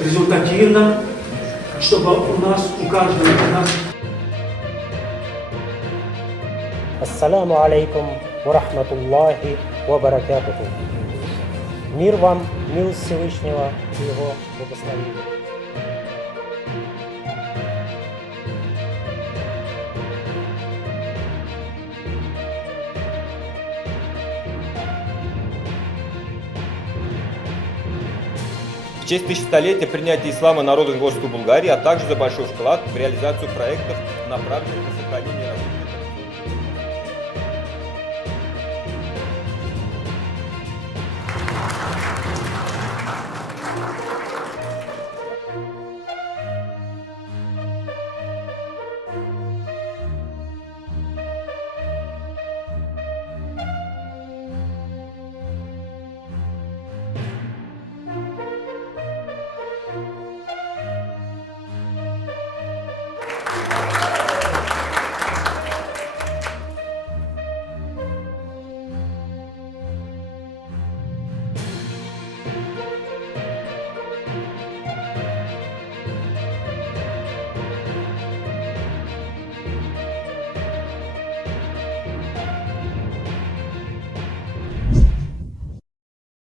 результативно, чтобы у каждого из нас. Ассаламу алейкум ва рахматуллахи ва баракатуху. Мир вам, милость Всевышнего и Его благословения. В честь тысячелетия принятия ислама народом Горской Булгарии, а также за большой вклад в реализацию проектов, направленных на сохранение